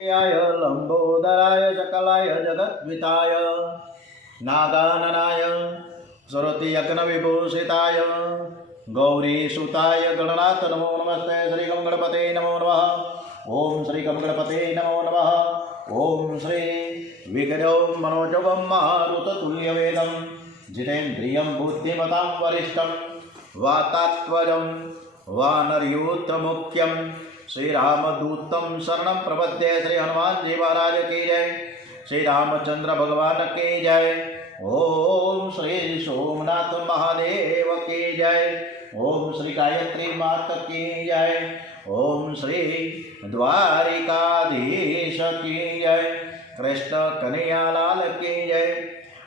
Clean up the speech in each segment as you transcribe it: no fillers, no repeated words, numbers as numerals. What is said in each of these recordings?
याय लंबोदराय सकलाय जगद्विताय नागाननाय सरति यज्ञविभूषिताय गौरीसुताय गणनाथ नमो नमस्ते। श्री गं गणपते नमो नमः। ओम श्री गं गणपते नमो नमः। ओम श्री विग्रहं मनोजवं मारुततुल्यवेदं जितेन्द्रियं बुद्धिमतां वरिष्ठं वातात्वजं वानरयूथमुख्यं श्री रामदूतम शरणं प्रपद्ये। श्री हनुमान जी महाराज की जय। श्री रामचंद्र भगवान की जय। ओम श्री सोमनाथ महादेव की जय। ओम श्री गायत्री माता की जय। ओम श्री द्वारिकाधीश की जय। कृष्ण कन्हैया लाल की जय।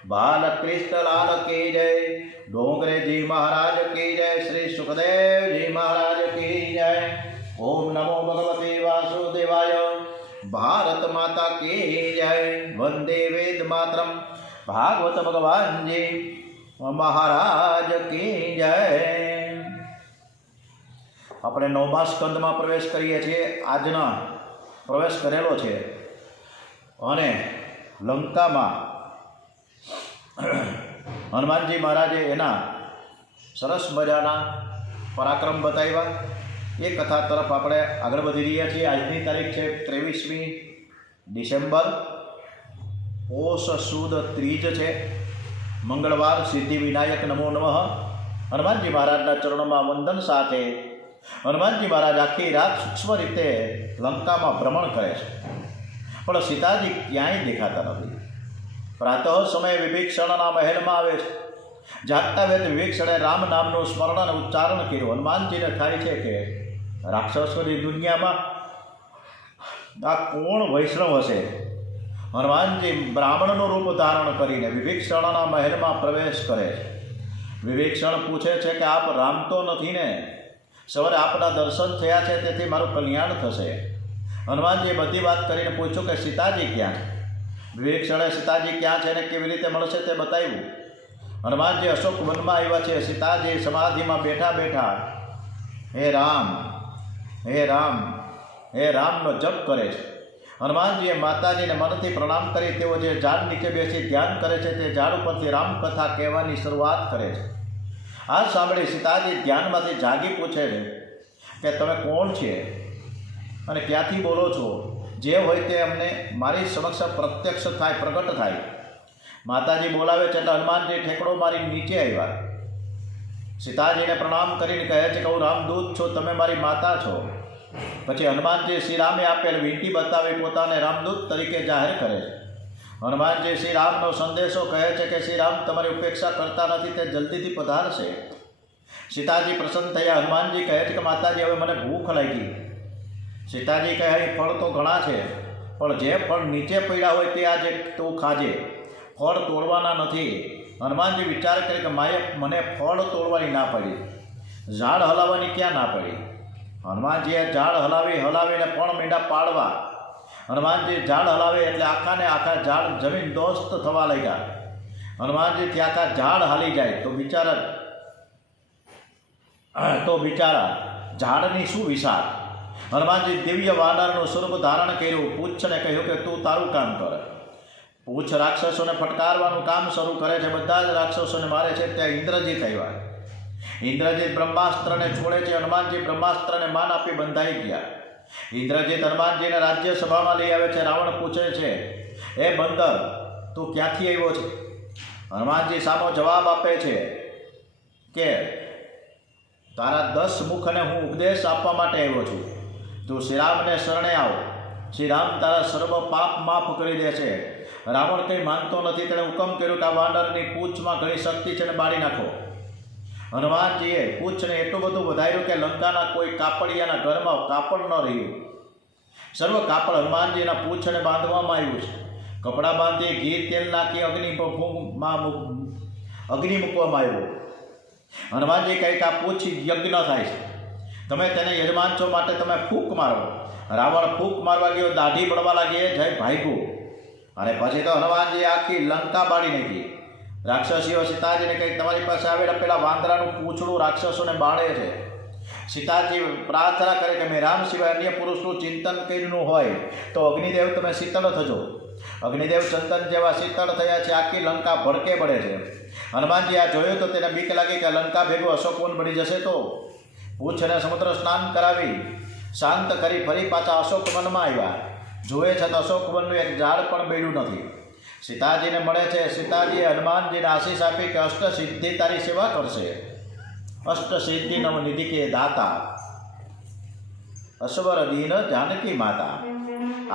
बालकृष्ण लाल की जय। डोंगरे जी महाराज की जय। श्री सुखदेव जी महाराज की जय। ओम नमो भगवते वासुदेवाय। भारत माता की जय। वंदे वेद मातरम। भागवत भगवान जी महाराज की जय। આપણે નવમા સ્કંદમાં પ્રવેશ કરીએ છીએ। આજના પ્રવેશ કરેલો છે અને લંકામાં હનુમાનજી મહારાજે એના સરસ મજાના પરાક્રમ બતાવ્યા। એ કથા તરફ આપણે આગળ વધી રહ્યા છીએ। આજની તારીખ છે 23મી ડિસેમ્બર, પોષ સુદ ત્રીજ છે, મંગળવાર। સિદ્ધિ વિનાયક નમો નમઃ। હનુમાનજી મહારાજના ચરણોમાં વંદન સાથે હનુમાનજી મહારાજ આખી રાત સૂક્ષ્મ રીતે લંકામાં ભ્રમણ કરે છે, પણ સીતાજી ક્યાંય દેખાતા નથી। પ્રાતઃ સમયે વિભીક્ષણના મહેલમાં આવે છે। જાગતા વેદ વિભીક્ષણે રામ નામનું સ્મરણ અને ઉચ્ચારણ કર્યું। હનુમાનજીને થાય છે કે રાક્ષસોની દુનિયામાં આ કોણ વૈષ્ણવ હશે। હનુમાનજી બ્રાહ્મણનું રૂપ ધારણ કરીને વિભીક્ષણના મહેલમાં પ્રવેશ કરે છે। વિભીક્ષણ પૂછે છે કે આપ રામ તો નથી ને? સવારે આપના દર્શન થયા છે તેથી મારું કલ્યાણ થશે। હનુમાનજીએ બધી વાત કરીને પૂછ્યું કે સીતાજી ક્યાં છે? વિભીક્ષણે સીતાજી ક્યાં છે અને કેવી રીતે મળશે તે બતાવ્યું। હનુમાનજી અશોક વનમાં આવ્યા છે। સીતાજી સમાધિમાં બેઠા બેઠા હે રામ હે રામ હે રામનો જપ કરે છે। હનુમાનજીએ માતાજીને મનથી પ્રણામ કરી તેઓ જે ઝાડ નીચે બેસી ધ્યાન કરે છે તે ઝાડ ઉપરથી રામકથા કહેવાની શરૂઆત કરે છે। આ સાંભળી સીતાજી ધ્યાનમાંથી જાગી પૂછે છે કે તમે કોણ છે અને ક્યાંથી બોલો છો? જે હોય તે અમને મારી સમક્ષ પ્રત્યક્ષ થાય, પ્રગટ થાય। માતાજી બોલાવે છે એટલે હનુમાનજી ઠેકડો મારી નીચે આવ્યા। સીતાજીને પ્રણામ કરીને કહે છે કે હું રામદૂત છું, તમે મારી માતા છો। પછી હનુમાનજી શ્રી રામે આપેલ વીંટી બતાવી પોતાને રામદૂત તરીકે જાહેર કરે છે। હનુમાનજી શ્રી રામનો સંદેશો કહે છે કે શ્રી રામ તમારી ઉપેક્ષા કરતા નથી, તે જલ્દીથી પધારશે। સીતાજી પ્રસન્ન થયા। હનુમાનજી કહે છે કે માતાજી હવે મને ભૂખ લાગી। સીતાજી કહે અહીં ફળ તો ઘણા છે, પણ જે ફળ નીચે પડ્યા હોય તે આજે તું ખાજે, ફળ તોડવાના નથી। હનુમાનજી વિચાર કરે કે માએ મને ફળ તોડવાની ના પડી, ઝાડ હલાવવાની ક્યાં ના પડી। હનુમાનજીએ ઝાડ હલાવીને પણ મીંડા પાડવા। હનુમાનજી ઝાડ હલાવે એટલે આખાને આખા ઝાડ જમીન દોસ્ત થવા લાગ્યા। હનુમાનજીથી આખા ઝાડ હાલી જાય તો બિચારા ઝાડની શું વિશાળ। હનુમાનજી દિવ્ય વાનરનું સ્વરૂપ ધારણ કર્યું। પૂંછને કહ્યું કે તું તારું કામ કર। પૂંછ રાક્ષસોને ફટકારવાનું કામ શરૂ કરે છે। બધા જ રાક્ષસોને મારે છે। ત્યાં ઇન્દ્રજીત આવ્યા। ઇન્દ્રજીત બ્રહ્માસ્ત્રને છોડે છે। હનુમાનજી બ્રહ્માસ્ત્રને માન આપી બંધાઈ ગયા। ઇન્દ્રજીત હનુમાનજીને રાજ્યસભામાં લઈ આવે છે। રાવણ પૂછે છે એ બંદર તું ક્યાંથી આવ્યો છે? હનુમાનજી સામો જવાબ આપે છે કે તારા 10 મુખને હું ઉપદેશ આપવા માટે આવ્યો છું। તું શ્રીરામને શરણે આવ, શ્રીરામ તારા સર્વ પાપ માફ કરી દેશે। રાવણ કંઈ માનતો નથી। તેણે હુકમ કર્યો કે આ વાનરની પૂંછમાં ઘણી શક્તિ છે ને બાળી નાખો। હનુમાનજીએ પૂંછને એટલું બધું વધાર્યું કે લંકાના કોઈ કાપડિયાના ઘરમાં કાપડ ન રહ્યું। સર્વ કાપડ હનુમાનજીના પૂંછને બાંધવામાં આવ્યું છે। કપડાં બાંધી ઘી તેલ નાખી અગ્નિ મૂકવામાં આવ્યો। હનુમાનજી કહે કે આ પૂંછ યજ્ઞ થાય છે, તમે તેને યજમાન છો માટે તમે ફૂંક મારો। રાવણ ફૂંક મારવા ગયો, દાઢી બળવા લાગી, જય ભાગ્યું અને પછી તો હનુમાનજી આખી લંકા બાળી નાખી। રાક્ષસીઓ સીતાજીને કંઈક તમારી પાસે આવેલા પેલા વાંદરાનું પૂંછડું રાક્ષસોને બાળે છે। સીતાજી પ્રાર્થના કરે કે મેં રામ સિવાય અન્ય પુરુષનું ચિંતન કર્યું હોય તો અગ્નિદેવ તમે શીતળ થજો. અગ્નિદેવ ચંદન જેવા શીતળ થયા છે, આખી લંકા ભડકે પડે છે. હનુમાનજી આ જોયું તો તેને બીક લાગી કે લંકા ભેગું અશોકવન બની જશે. તો પૂછને સમુદ્ર સ્નાન કરાવી શાંત કરી ફરી પાછા અશોકવનમાં આવ્યા. જોવે છે તો અશોકવનનું એક ઝાડ પણ બેડ્યું નથી. સીતાજીને મળે છે. સીતાજીએ હનુમાનજીને આશીષ આપી કે અષ્ટ સિદ્ધિ તારી સેવા કરશે. અષ્ટ સિદ્ધિ નવ નિધિ કે દાતા, અશ્વર દીન જાનકી માતા.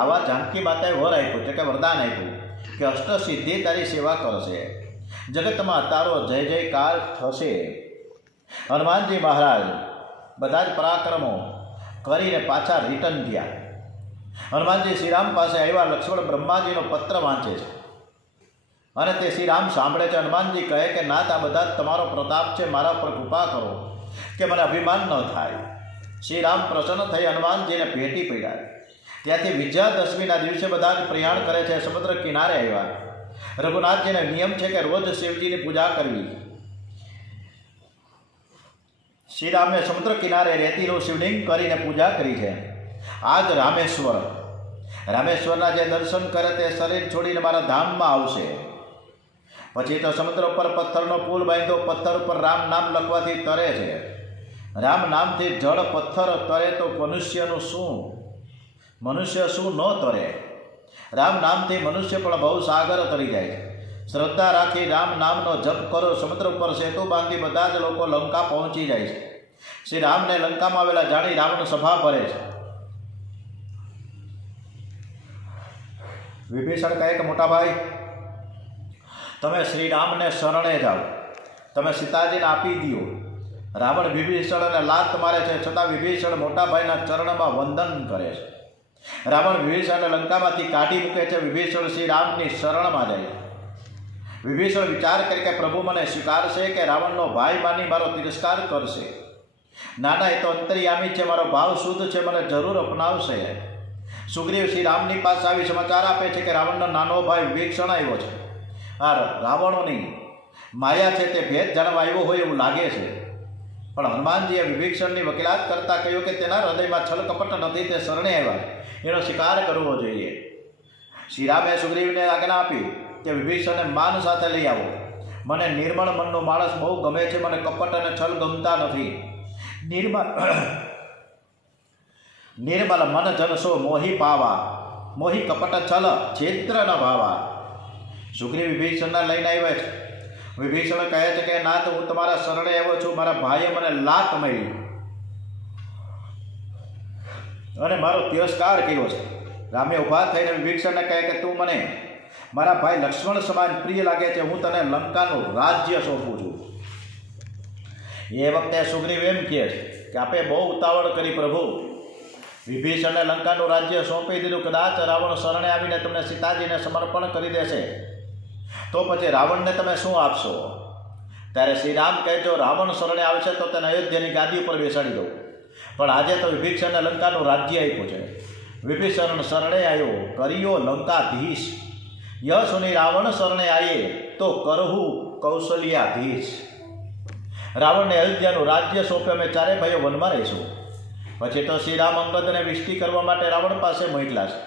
આવા જાનકી માતાએ વર આપ્યું છે કે વરદાન આપ્યું કે અષ્ટ સિદ્ધિ તારી સેવા કરશે, જગતમાં તારો જય જયકાર થશે. હનુમાનજી મહારાજ બધા જ પરાક્રમો કરીને પાછા રિટર્ન થયા. હનુમાનજી શ્રીરામ પાસે આવ્યા. લક્ષ્મણ બ્રહ્માજીનો પત્ર વાંચે છે અને તે શ્રીરામ સાંભળે છે. હનુમાનજી કહે કે નાથ, આ બધા જ તમારો પ્રતાપ છે, મારા પર કૃપા કરો કે મને અભિમાન ન થાય. શ્રીરામ પ્રસન્ન થઈ હનુમાનજીને ભેટી પડ્યા. ત્યાંથી વિજયાદશમીના દિવસે બધા જ પ્રયાણ કરે છે. સમુદ્ર કિનારે આવ્યા. રઘુનાથજીને નિયમ છે કે રોજ શિવજીની પૂજા કરવી. શ્રીરામે સમુદ્ર કિનારે રેતીનું શિવલિંગ કરીને પૂજા કરી છે. આજ રામેશ્વર, રામેશ્વરના જે દર્શન કરે તે શરીર છોડીને મારા ધામમાં આવશે. પછી તો સમુદ્ર ઉપર પથ્થરનો પુલ બાંધ્યો. પથ્થર ઉપર રામ નામ લખવાથી તરે છે. રામ નામથી જળ પથ્થર તરે તો મનુષ્ય શું ન તરે. રામ નામથી મનુષ્ય પણ બહુ સાગર તરી જાય છે. શ્રદ્ધા રાખી રામ નામનો જપ કરો. સમુદ્ર ઉપર સેતુ બાંધી બધા જ લોકો લંકા પહોંચી જાય છે. શ્રી રામને લંકામાં આવેલા જાણી રાવણ સભા ભરે છે. વિભીષણ કહે કે મોટા ભાઈ, તમે શ્રી રામને શરણે જાઓ, તમે સીતાજીને આપી દો. રાવણ વિભીષણને લાત મારે છે, છતાં વિભીષણ મોટા ભાઈના ચરણમાં વંદન કરે છે. રાવણ વિભીષણને લંકામાંથી કાઢી મૂકે છે. વિભીષણ શ્રી રામની શરણમાં જાય. વિભીષણ વિચાર કરે કે પ્રભુ મને સ્વીકારશે કે રાવણનો ભાઈ માની મારો તિરસ્કાર કરશે. નાના, એ તો અંતર્યામી છે, મારો ભાવ શુદ્ધ છે, મને જરૂર અપનાવશે. સુગ્રીવ શ્રી રામની પાસે આવી સમાચાર આપે છે કે રાવણનો નાનો ભાઈ વિભીષણ આવ્યો છે. આ રાવણોની માયા છે તે ભેદ જાણવા આવ્યો હોય એવું લાગે છે. પણ હનુમાનજીએ વિભીષણની વકીલાત કરતાં કહ્યું કે તેના હૃદયમાં છલ કપટ નથી, તે શરણે આવ્યા, એનો સ્વીકાર કરવો જોઈએ. શ્રી રામે સુગ્રીવને આજ્ઞા આપી કે વિભીષણને માન સાથે લઈ આવો. મને નિર્મળ મનનો માણસ બહુ ગમે છે, મને કપટ અને છલ ગમતા નથી. નિર્મલ મન જનસો મોહી પાવા, મોહી કપટ છલ છેત્ર ન ભાવા. સુગ્રીવ વિભીષણને લઈને આવ્યા છે. વિભીષણ કહે છે કે નાથ, હું તમારા શરણે આવ્યો છું. મારા ભાઈએ મને લાત મારી અને મારો તિરસ્કાર કર્યો છે. રામે ઊભા થઈને વિભીષણને કહે કે તું મને મારા ભાઈ લક્ષ્મણ સમાન પ્રિય લાગે છે, હું તને લંકાનું રાજ્ય સોંપું છું. એ વખતે સુગ્રીવ એમ કહે છે કે આપે બહુ ઉતાવળ કરી પ્રભુ. વિભીષણને લંકાનું રાજ્ય સોંપી દીધું. કદાચ રાવણ શરણે આવીને તમને સીતાજીને સમર્પણ કરી દેશે તો પછી રાવણને તમે શું આપશો? ત્યારે શ્રી રામ કહે, જો રાવણ શરણે આવશે તો તેને અયોધ્યાની ગાદી ઉપર બેસાડી દઉં. પણ આજે તો વિભીષણને લંકાનું રાજ્ય આપ્યું છે. વિભીષણ શરણે આવ્યો કર્યો લંકાધીશ, યશ સુની રાવણ શરણે આવીએ તો કરહું કૌશલ્યાધીશ. રાવણને અયોધ્યાનું રાજ્ય સોંપે, અમે ચારે ભાઈઓ વનમાં રહીશું. પછી તો શ્રી રામ અંગદને વિષ્ટિ કરવા માટે રાવણ પાસે મોકલ્યા છે.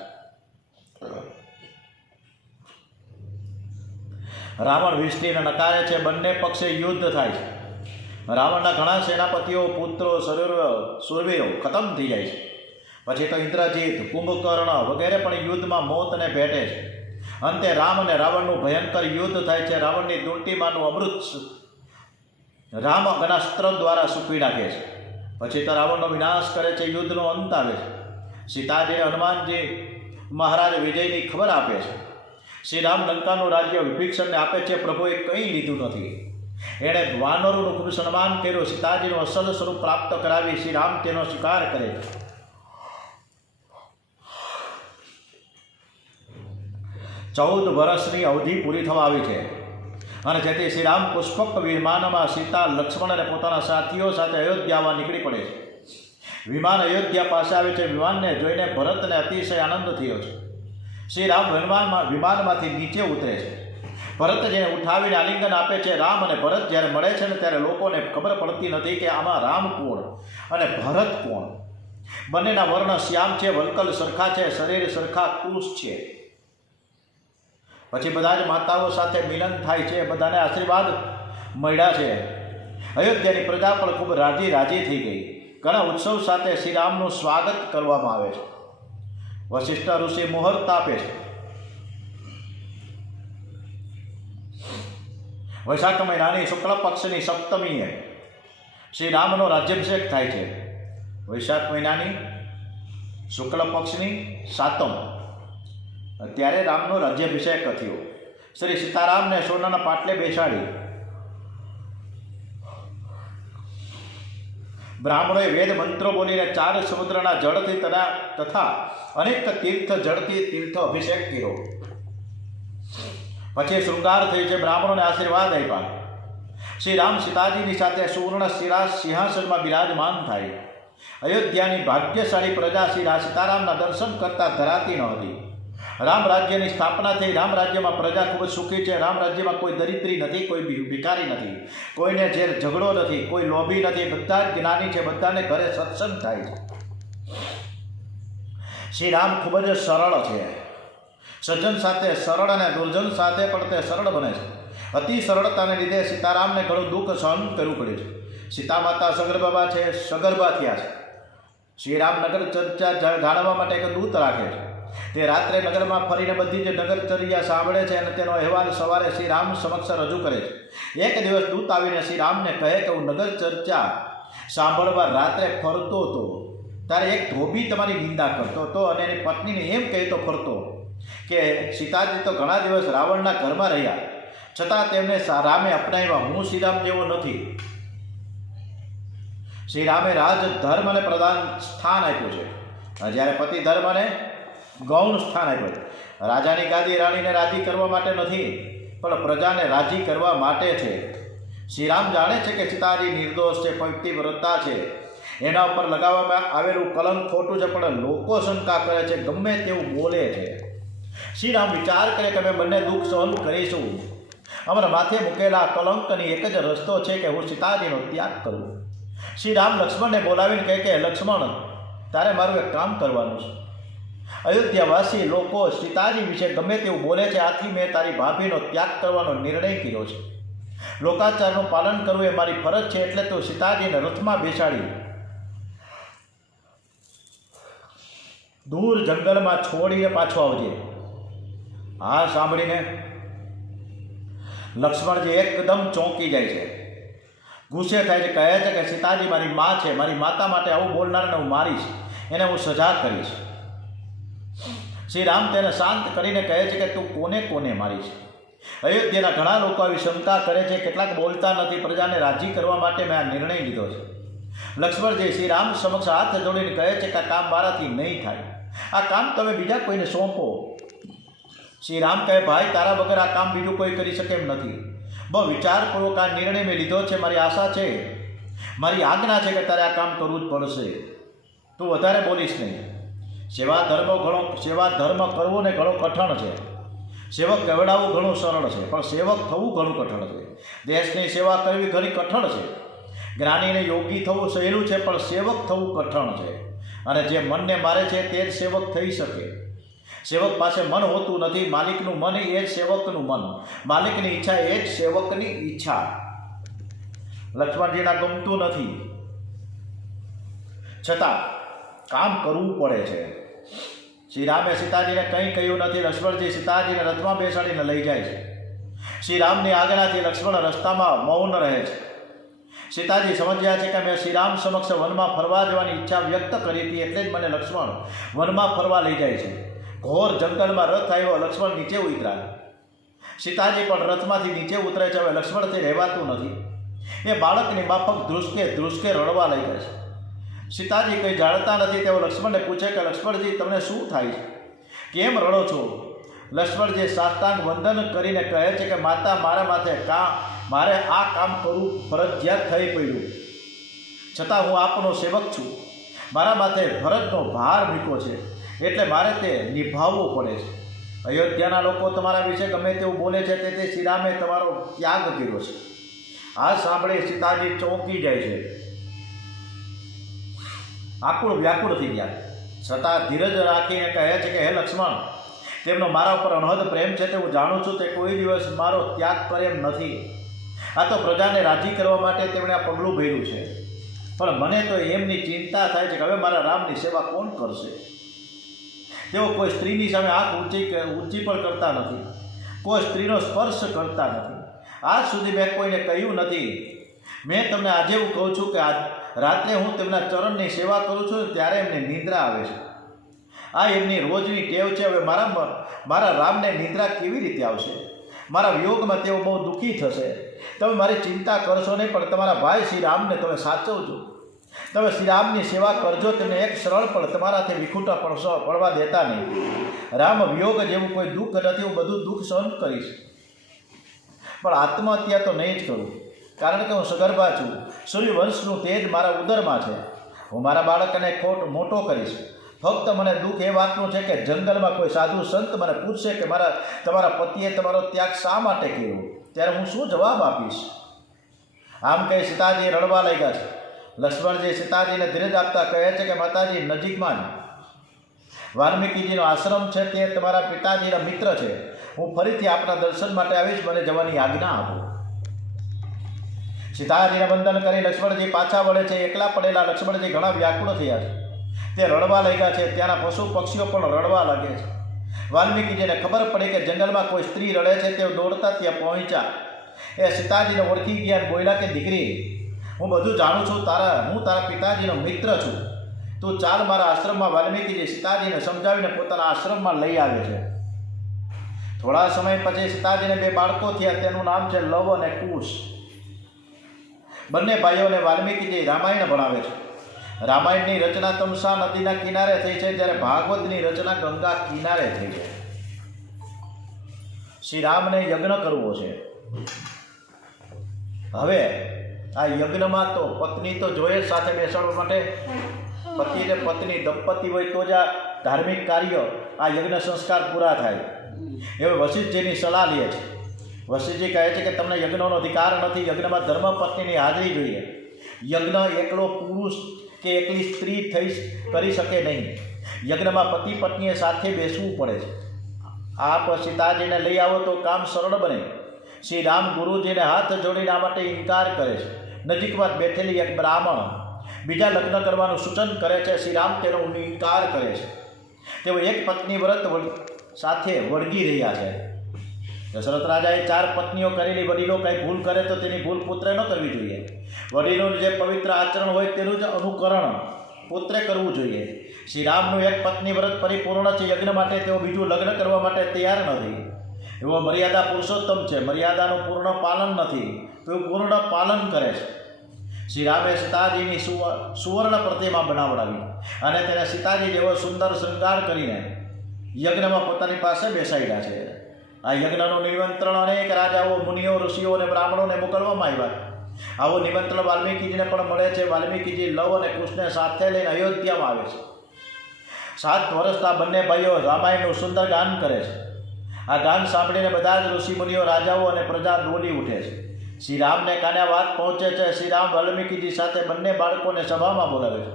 રાવણ વિષ્ટિને નકારે છે. બંને પક્ષે યુદ્ધ થાય છે. રાવણના ઘણા સેનાપતિઓ, પુત્રો, શૂરવીરો ખતમ થઈ જાય છે. પછી તો ઇન્દ્રજીત, કુંભકર્ણ વગેરે પણ યુદ્ધમાં મોતને ભેટે છે. અંતે રામ અને રાવણનું ભયંકર યુદ્ધ થાય છે. રાવણની દુંટીમાંનું અમૃત રામ અગ્નાસ્ત્ર દ્વારા સૂકવી નાખે છે. પછી તો રાવણનો વિનાશ કરે છે. યુદ્ધનો અંત આવે છે. સીતાજીને હનુમાનજી મહારાજ વિજયની ખબર આપે છે. શ્રી રામ લંકાનું રાજ્ય વિભીષણને આપે છે. પ્રભુએ કંઈ લીધું નથી. એણે વાનરોનું ખૂબ સન્માન કર્યું. સીતાજીનું અસલ સ્વરૂપ પ્રાપ્ત કરાવી શ્રી રામ તેનો સ્વીકાર કરે છે. 14 વર્ષની અવધિ પૂરી થવા આવી છે અને જેથી શ્રી રામ પુષ્પક વિમાનમાં સીતા, લક્ષ્મણ અને પોતાના સાથીઓ સાથે અયોધ્યા આવવા નીકળી પડે છે. વિમાન અયોધ્યા પાસે આવે છે. વિમાનને જોઈને ભરતને અતિશય આનંદ થયો છે. શ્રી રામ વિમાનમાંથી નીચે ઉતરે છે. ભરત જેને ઉઠાવીને આલિંગન આપે છે રામ, અને ભરત જ્યારે મળે છે ને ત્યારે લોકોને ખબર પડતી નથી કે આમાં રામ કોણ અને ભરત કોણ. બંનેના વર્ણ શ્યામ છે, વલ્કલ સરખા છે, શરીર સરખા કુશ છે. પછી બધા જ માતાઓ સાથે મિલન થાય છે, બધાને આશીર્વાદ મળ્યા છે. અયોધ્યાની પ્રજા પણ ખૂબ રાજી થઈ ગઈ. ઘણા ઉત્સવ સાથે શ્રીરામનું સ્વાગત કરવામાં આવે છે. વશિષ્ઠ ઋષિ મુહૂર્ત આપે છે. વૈશાખ મહિનાની શુક્લ પક્ષની સપ્તમીએ શ્રી રામનો રાજ્યાભિષેક થાય છે. વૈશાખ મહિનાની શુક્લ પક્ષની સાતમ ત્યારે રામનો રાજ્યાભિષેક થયો. શ્રી સીતારામને સોનાના પાટલે બેસાડી બ્રાહ્મણોએ વેદ મંત્રો બોલીને 4 સમુદ્રના જળથી તથા અનેક તીર્થ જળથી તીર્થ અભિષેક કર્યો. પછી શૃંગાર થયો છે. બ્રાહ્મણોને આશીર્વાદ આપ્યા. શ્રી રામ સીતાજીની સાથે સુવર્ણ સિંહાસનમાં બિરાજમાન થાય. અયોધ્યાની ભાગ્યશાળી પ્રજા શ્રી સીતારામના દર્શન કરતા ધરાતી ન હતી. રામ રાજ્યની સ્થાપના થઈ. રામ રાજ્યમાં પ્રજા ખૂબ જ સુખી છે. રામ રાજ્યમાં કોઈ દરિદ્રી નથી, કોઈ ભિખારી નથી, કોઈને જે ઝઘડો નથી, કોઈ લોભી નથી, બધા જ જ્ઞાની છે. બધાને ઘરે સત્સંગ થાય છે. શ્રી રામ ખૂબ જ સરળ છે. સજ્જન સાથે સરળ અને દુર્જન સાથે પણ તે સરળ બને છે. અતિ સરળતાને લીધે સીતારામને ઘણું દુઃખ સહન કરવું પડ્યું છે. સીતા માતા સગર્ભા છે, સગર્ભા થયા છે. શ્રી રામ નગર ચર્ચા જાણવા માટે એક દૂત રાખે છે. તે રાત્રે નગરમાં ફરીને બધી જ નગરચર્યા સાંભળે છે અને તેનો અહેવાલ સવારે શ્રી રામ સમક્ષ રજૂ કરે છે. એક દિવસ દૂત આવીને શ્રી રામને કહે કે હું નગર ચર્ચા સાંભળવા રાત્રે ફરતો હતો, ત્યારે એક ધોબી તમારી નિંદા કરતો હતો અને એની પત્નીને એમ કહેતો ફરતો કે સીતાજી તો ઘણા દિવસ રાવણના ઘરમાં રહ્યા, છતાં તેમને રામે અપનાવ્યા. હું શ્રીરામ જેવો નથી. શ્રી રામે રાજ ધર્મને પ્રધાન સ્થાન આપ્યું છે, જ્યારે પતિ ધર્મને ગૌણ સ્થાન આપ્યું છે. રાજાની ગાદી રાણીને રાજી કરવા માટે નથી, પણ પ્રજાને રાજી કરવા માટે છે. શ્રી રામ જાણે છે કે સીતાજી નિર્દોષ છે, પતિવ્રતા છે. એના ઉપર લગાવવામાં આવેલું કલંક ખોટું છે, પણ લોકો શંકા કરે છે, ગમે તેવું બોલે છે. શ્રી રામ વિચાર કરે કે અમે બંને દુઃખ સહન કરીશું. અમારા માથે મૂકેલા કલંકની એક જ રસ્તો છે કે હું સીતાજીનો ત્યાગ કરું. શ્રી રામ લક્ષ્મણને બોલાવીને કહે કે લક્ષ્મણ, તારે મારું એક કામ કરવાનું છે. અયોધ્યાવાસી લોકો સીતાજી વિશે ગમે તેવું બોલે છે, આથી મેં તારી ભાભીનો ત્યાગ કરવાનો નિર્ણય કર્યો છે. લોકાચારનું પાલન કરવું એ મારી ફરજ છે, એટલે તું સીતાજીને રથમાં બેસાડી દૂર જંગલમાં છોડીને પાછો આવજે. આ સાંભળીને લક્ષ્મણજી એકદમ ચોંકી જાય છે, ગુસ્સે થાય છે, કહે છે કે સીતાજી મારી મા છે, મારી માતા માટે આવું બોલનારને હું મારીશ, એને હું સજા કરીશ. શ્રી રામ તેને શાંત કરીને કહે છે કે તું કોને કોને મારીશ. અયોધ્યાના ઘણા લોકો આવી શંકા કરે છે, કેટલાક બોલતા નથી. પ્રજાને રાજી કરવા માટે મેં આ નિર્ણય લીધો છે. લક્ષ્મણજી શ્રી રામ સમક્ષ હાથ જોડીને કહે છે કે આ કામ મારાથી નહીં થાય, આ કામ તમે બીજા કોઈને સોંપો. શ્રી રામ કહે, ભાઈ તારા વગર આ કામ બીજું કોઈ કરી શકે એમ નથી. બહુ વિચારપૂર્વક આ નિર્ણય મેં લીધો છે. મારી આશા છે, મારી આજ્ઞા છે કે તારે આ કામ કરવું જ પડશે. તું વધારે બોલીશ નહીં. સેવા ધર્મ કરવો ને ઘણો કઠણ છે. સેવક કહેવડાવવું ઘણું સરળ છે, પણ સેવક થવું ઘણું કઠણ છે. દેશની સેવા કરવી ઘણી કઠણ છે. જ્ઞાનીને યોગી થવું સહેલું છે, પણ સેવક થવું કઠણ છે. અને જે મનને મારે છે તે જ સેવક થઈ શકે. સેવક પાસે મન હોતું નથી. માલિકનું મન એ જ સેવકનું મન, માલિકની ઈચ્છા એ જ સેવકની ઈચ્છા. લક્ષ્મણજીના ગમતું નથી, છતાં કામ કરવું પડે છે. શ્રી રામે સીતાજીને કંઈ કહ્યું નથી. લક્ષ્મણજી સીતાજીને રથમાં બેસાડીને લઈ જાય છે. શ્રી રામની આજ્ઞાથી લક્ષ્મણ રસ્તામાં મૌન રહે છે. સીતાજી સમજ્યા છે કે મેં શ્રીરામ સમક્ષ વનમાં ફરવા જવાની ઈચ્છા વ્યક્ત કરી હતી, એટલે જ મને લક્ષ્મણ વનમાં ફરવા લઈ જાય છે. ઘોર જંગલમાં રથ આવ્યો. લક્ષ્મણ નીચે ઉતર્યા. સીતાજી પણ રથમાંથી નીચે ઉતરે છે. હવે લક્ષ્મણથી રહેવાતું નથી. એ બાળકની માફક ધ્રુસકે રડવા લઈ જાય છે. સીતાજી કંઈ જાણતા નથી. તેઓ લક્ષ્મણને પૂછે કે લક્ષ્મણજી તમને શું થાય છે, કેમ રડો છો? લક્ષ્મણજી સાષ્ટાંગ વંદન કરીને કહે છે કે માતા, મારા માથે મારે આ કામ કરવું ફરજિયાત થઈ પડ્યું, છતાં હું આપનો સેવક છું. મારા માથે ફરજનો ભાર મૂક્યો છે, એટલે મારે તે નિભાવવો પડે છે. અયોધ્યાના લોકો તમારા વિશે ગમે તેવું બોલે છે તે શ્રી રામે તમારો ત્યાગ કર્યો છે. આ સાંભળી સીતાજી ચોંકી જાય છે, આકુળ વ્યાકુળ થઈ ગયા. છતાં ધીરજ રાખીને કહે છે કે હે લક્ષ્મણ, તેમનો મારા ઉપર અનહદ પ્રેમ છે તે હું જાણું છું. તે કોઈ દિવસ મારો ત્યાગ કરે એમ નથી. આ તો પ્રજાને રાજી કરવા માટે તેમણે આ પગલું ભર્યું છે. પણ મને તો એમની ચિંતા થાય છે કે હવે મારા રામની સેવા કોણ કરશે. તેઓ કોઈ સ્ત્રીની સામે આંખ ઊંચી પણ કરતા નથી, કોઈ સ્ત્રીનો સ્પર્શ કરતા નથી. આજ સુધી મેં કોઈને કહ્યું નથી. મેં તમને આજે એવું કહું છું કે રાત્રે હું તેમના ચરણની સેવા કરું છું ત્યારે એમને નિંદ્રા આવે છે. આ એમની રોજની ટેવ છે. હવે મારા રામને નિંદ્રા કેવી રીતે આવશે? મારા વિયોગમાં તેઓ બહુ દુઃખી થશે. તમે મારી ચિંતા કરશો નહીં, પણ તમારા ભાઈ શ્રી રામને તમે સાચવજો. તમે શ્રી રામની સેવા કરજો. તેમને એક સરળ પણ તમારાથી વિખૂટા પડવા દેતા નહીં. રામ વિયોગ જેવું કોઈ દુઃખ નથી. હું બધું દુઃખ સહન કરીશ, પણ આત્મહત્યા તો નહીં જ કરું, કારણ કે હું સગર્ભા છું. સૂર્યવંશનું તેજ મારા ઉદરમાં છે. હું મારા બાળકને મોટો કરીશ. ફક્ત મને દુઃખ એ વાતનું છે કે જંગલમાં કોઈ સાધુ સંત મને પૂછશે કે તમારા પતિએ તમારો ત્યાગ શા માટે કર્યો, ત્યારે હું શું જવાબ આપીશ? આમ કહી સીતાજી રડવા લાગ્યા છે. લક્ષ્મણજી સીતાજીને ધીરજ આપતા કહે છે કે માતાજી, નજીકમાં જ વાલ્મીકીજીનો આશ્રમ છે. તે તમારા પિતાજીના મિત્ર છે. હું ફરીથી આપના દર્શન માટે આવીશ. મને જવાની આજ્ઞા આપો. સીતાજીને વંદન કરી લક્ષ્મણજી પાછા વળે છે. એકલા પડેલા લક્ષ્મણજી ઘણા વ્યાકુળ થયા છે. તે રડવા લાગ્યા છે. ત્યાંના પશુ પક્ષીઓ પણ રડવા લાગે છે. વાલ્મીકીજીને ખબર પડી કે જંગલમાં કોઈ સ્ત્રી રડે છે. તેઓ દોડતા ત્યાં પહોંચ્યા. એ સીતાજીને ઓળખી ગયા અને બોલ્યા કે દીકરી, હું બધું જાણું છું. હું તારા પિતાજીનો મિત્ર છું. તું ચાલ મારા આશ્રમમાં. વાલ્મીકીજી સીતાજીને સમજાવીને પોતાના આશ્રમમાં લઈ આવે છે. થોડા સમય પછી સીતાજીને 2 બાળકો થયા. તેનું નામ છે લવ અને કુશ. બંને ભાઈઓને વાલ્મીકીજી રામાયણ ભણાવે છે. રામાયણની રચના તમસા નદીના કિનારે થઈ છે, જ્યારે ભાગવતની રચના ગંગા કિનારે થઈ છે. શ્રી રામને યજ્ઞ કરવો છે. હવે આ યજ્ઞમાં તો પત્ની તો જોઈએ સાથે બેસાડવા માટે. પતિ અને પત્ની દંપતી હોય તો જ આ ધાર્મિક કાર્ય, આ યજ્ઞ સંસ્કાર પૂરા થાય. હવે વશિષ્ઠજીની સલાહ લે છે. વશિષ્ઠજી કહે છે કે તમને યજ્ઞનો અધિકાર નથી. યજ્ઞમાં ધર્મપત્નીની હાજરી જોઈએ. યજ્ઞ એકલો પુરુષ કે એકલી સ્ત્રી કરી શકે નહીં. યજ્ઞમાં પતિ પત્નીએ સાથે બેસવું પડે છે. આપ સીતાજીને લઈ આવો તો કામ સરળ બને. શ્રી રામ ગુરુજીને હાથ જોડીને આ માટે ઇનકાર કરે છે. નજીકમાં બેઠેલી એક બ્રાહ્મણ બીજા લગ્ન કરવાનું સૂચન કરે છે. શ્રી રામ તેનો ઇનકાર કરે છે. તેઓ એક પત્ની વ્રત સાથે વળગી રહ્યા છે. દશરથ રાજાએ 4 પત્નીઓ કરેલી. વડીલો કંઈ ભૂલ કરે તો તેની ભૂલ પુત્રે ન કરવી જોઈએ. વડીલોનું જે પવિત્ર આચરણ હોય તેનું જ અનુકરણ પુત્રે કરવું જોઈએ. શ્રી રામનું એક પત્ની વ્રત પરિપૂર્ણ છે. યજ્ઞ માટે તેઓ બીજું લગ્ન કરવા માટે તૈયાર નથી. એવો મર્યાદા પુરુષોત્તમ છે. મર્યાદાનું પૂર્ણ પાલન નથી, તેઓ પૂર્ણ પાલન કરે છે. શ્રી રામે સીતાજીની સુવર્ણ પ્રતિમા બનાવડાવી અને તેને સીતાજી જેવો સુંદર શૃંગાર કરીને યજ્ઞમાં પોતાની પાસે બેસાડ્યા છે. આ યજ્ઞનું નિમંત્રણ અનેક રાજાઓ, મુનિઓ, ઋષિઓ અને બ્રાહ્મણોને મોકલવામાં આવ્યા. આવું નિમંત્રણ વાલ્મીકીજીને પણ મળે છે. વાલ્મીકીજી લવ અને કુશને સાથે લઈને અયોધ્યામાં આવે છે. 7 વર્ષના બંને ભાઈઓ રામાયણનું સુંદર ગાન કરે છે. આ ગાન સાંભળીને બધા જ ઋષિ મુનિઓ, રાજાઓ અને પ્રજા દોડી ઉઠે છે. શ્રી રામને કાને વાત પહોંચે છે. શ્રી રામ વાલ્મીકીજી સાથે બંને બાળકોને સભામાં બોલાવે છે.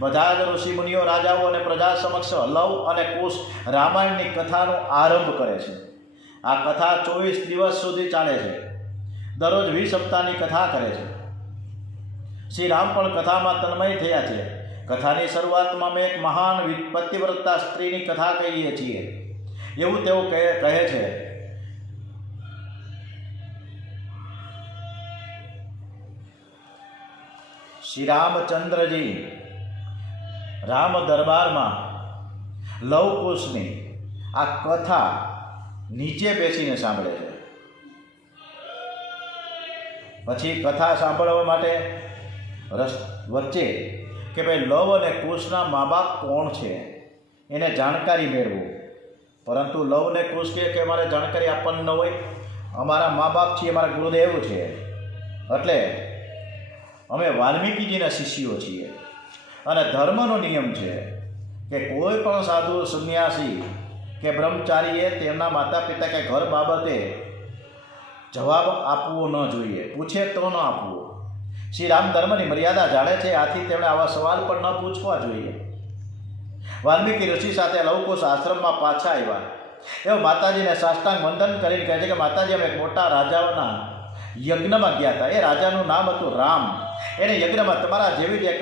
બધા જ ઋષિ મુનિઓ, રાજાઓ અને પ્રજા સમક્ષ લવ અને કુશ રામાયણની કથાનો આરંભ કરે છે. આ કથા 24 દિવસ સુધી ચાલે છે. દરરોજ 20 સપ્તાહની કથા કરે છે. શ્રી રામ પણ કથામાં તન્મય થયા છે. કથાની શરૂઆતમાં મેં એક મહાન પતિવ્રતા સ્ત્રીની કથા કહીએ છીએ એવું તેઓ કહે છે. શ્રી રામચંદ્રજી રામ દરબારમાં લવકુશની આ કથા નીચે બેસીને સાંભળે છે. પછી કથા સાંભળવા માટે વચ્ચે કે ભાઈ લવ અને કુશના મા બાપ કોણ છે એને જાણકારી મેળવું. પરંતુ લવ ને કુશ કે મારે જાણકારી આપવાની ન હોય. અમારા મા બાપ છીએ, અમારા ગુરુદેવ છે, એટલે અમે વાલ્મીકીજીના શિષ્યો છીએ. અને ધર્મનો નિયમ છે કે કોઈ પણ સાધુ સંન્યાસી કે બ્રહ્મચારીએ તેમના માતા પિતા કે ઘર બાબતે જવાબ આપવો ન જોઈએ, પૂછે તો ન આપવો. શ્રી રામ ધર્મની મર્યાદા જાણે છે, આથી તેમણે આવા સવાલ પણ ન પૂછવા જોઈએ. વાલ્મીકી ઋષિ સાથે લવકુશ આશ્રમમાં પાછા આવ્યા. એવો માતાજીને સાષ્ટાંગ વંદન કરીને કહે છે કે માતાજી, અમે એક મોટા રાજાઓના યજ્ઞમાં ગયા હતા. એ રાજાનું નામ હતું રામ. એને યજ્ઞમાં તમારા જેવી જ એક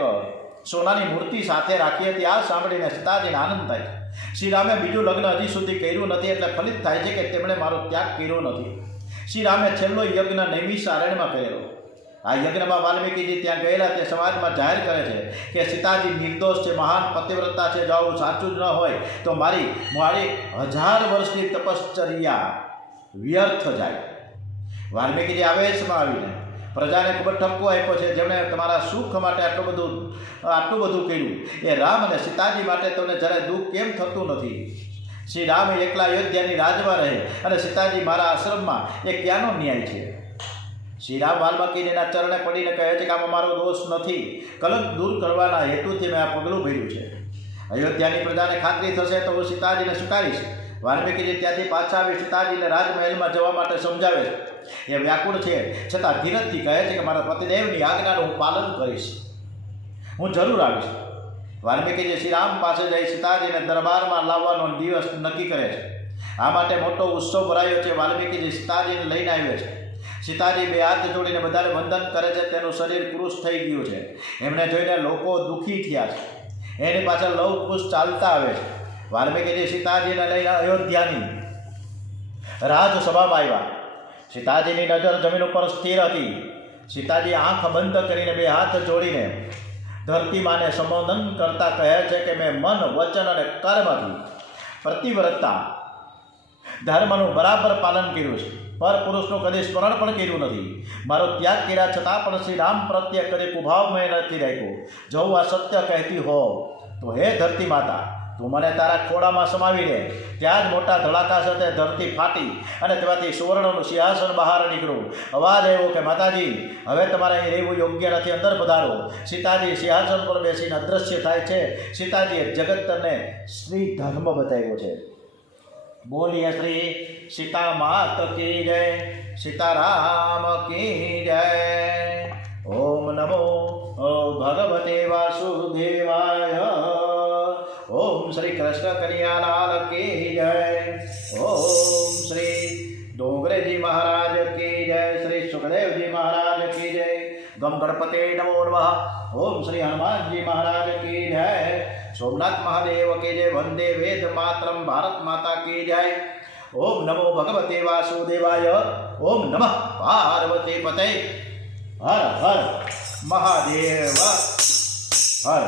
સોનાની મૂર્તિ સાથે રાખી હતી. આ સાંભળીને સીતાજીને આનંદ થાય છે. શ્રી રામે બીજું લગ્ન હજી સુધી કર્યું નથી, એટલે ફલિત થાય છે કે તેમણે મારો ત્યાગ કર્યો નથી. શ્રી રામે છેલ્લો યજ્ઞ નૈમિષારણ્યમાં કરેલો. આ યજ્ઞમાં વાલ્મીકીજી ત્યાં ગયેલા તે સમાજમાં જાહેર કરે છે કે સીતાજી નિર્દોષ છે, મહાન પતિવ્રતા છે. જો આવું સાચું જ ન હોય તો મારી 1000 વર્ષની તપશ્ચર્યા વ્યર્થ જાય. વાલ્મીકીજી આવેશમાં આવીને પ્રજાને ખૂબ જ ઠપકો આપ્યો છે, જેમણે તમારા સુખ માટે આટલું બધું કર્યું. એ રામ અને સીતાજી માટે તમને જરાય દુઃખ કેમ થતું નથી? શ્રી રામ એકલા અયોધ્યાની રાજમાં રહે અને સીતાજી મારા આશ્રમમાં, એ ક્યાંનો ન્યાય છે? શ્રી રામ વાલ્મીકીજીના ચરણે પડીને કહે છે કે આમાં મારો દોષ નથી. કલંક દૂર કરવાના હેતુથી મેં આ પગલું ભર્યું છે. અયોધ્યાની પ્રજાને ખાતરી થશે તો હું સીતાજીને સ્વીકારીશ. વાલ્મીકીજી ત્યાંથી પાછા આવી સીતાજીને રાજમહેલમાં જવા માટે સમજાવે છે. એ વ્યાકુળ છે, છતાં ધીરજથી કહે છે કે મારા પતિદેવની આજ્ઞાનું હું પાલન કરીશ, હું જરૂર આવીશ. વાલ્મીકીજી શ્રી રામ પાસે જઈ સીતાજીને દરબારમાં લાવવાનો દિવસ નક્કી કરે છે. આ માટે મોટો ઉત્સવ ભરાયો છે. વાલ્મીકીજી સીતાજીને લઈને આવે છે. સીતાજી બે હાથ જોડીને બધાને વંદન કરે છે. તેનું શરીર કૃશ થઈ ગયું છે. એમને જોઈને લોકો દુઃખી થયા છે. એની પાછળ લવ કુશ ચાલતા આવે છે. વાલ્મીકીજી સીતાજીને લઈને અયોધ્યાની રાજસભામાં આવ્યા. સીતાજીની નજર જમીન ઉપર સ્થિર હતી. સીતાજી આંખ બંધ કરીને બે હાથ જોડીને ધરતી માને સંબોધન કરતા કહે છે કે મેં મન, વચન અને કર્મથી પતિવ્રતા ધર્મનું બરાબર પાલન કર્યું છે. પર પુરુષનું કદી સ્મરણ પણ કર્યું નથી. મારો ત્યાગ કર્યા છતાં પણ શ્રી રામ પ્રત્યે કદી કુભાવ મેં નથી રાખ્યો. જો હું આ સત્ય કહેતી હોઉં તો હે ધરતી માતા, તું મને તારા ખોળામાં સમાવી લે. ત્યાં જ મોટા ધડાકા સાથે ધરતી ફાટી અને તેમાંથી સુવર્ણનું સિંહાસન બહાર નીકળ્યું. અવાજ આવ્યો કે માતાજી, હવે તમારે અહીં રહેવું યોગ્ય નથી, અંદર પધારો. સીતાજી સિંહાસન પર બેસીને અદૃશ્ય થાય છે. સીતાજીએ જગતને શ્રી ધર્મ બતાવ્યો છે. બોલીએ શ્રી સીતા માત કી જય, સીતારામ કી જય. ઓમ નમો ભગવતે વાસુદેવાય. ઓમ શ્રી કૃષ્ણ કનૈયાલાલ કી જય. ઓમ શ્રી ડોંગરેજી મહારાજ કી જય. શ્રી સુખદેવજી મહારાજ કી જય. ગમ ગણપતે નમો નમઃ. ઓમ શ્રી હનુમાનજી મહારાજ કી જય. સોમનાથ મહાદેવ કી જય. વંદે વેદ માતરમ ભારત માતા કી જય. ઓમ નમો ભગવતે વાસુદેવાય. ઓમ નમઃ પાર્વતી પતે. હર હર મહાદેવ હર.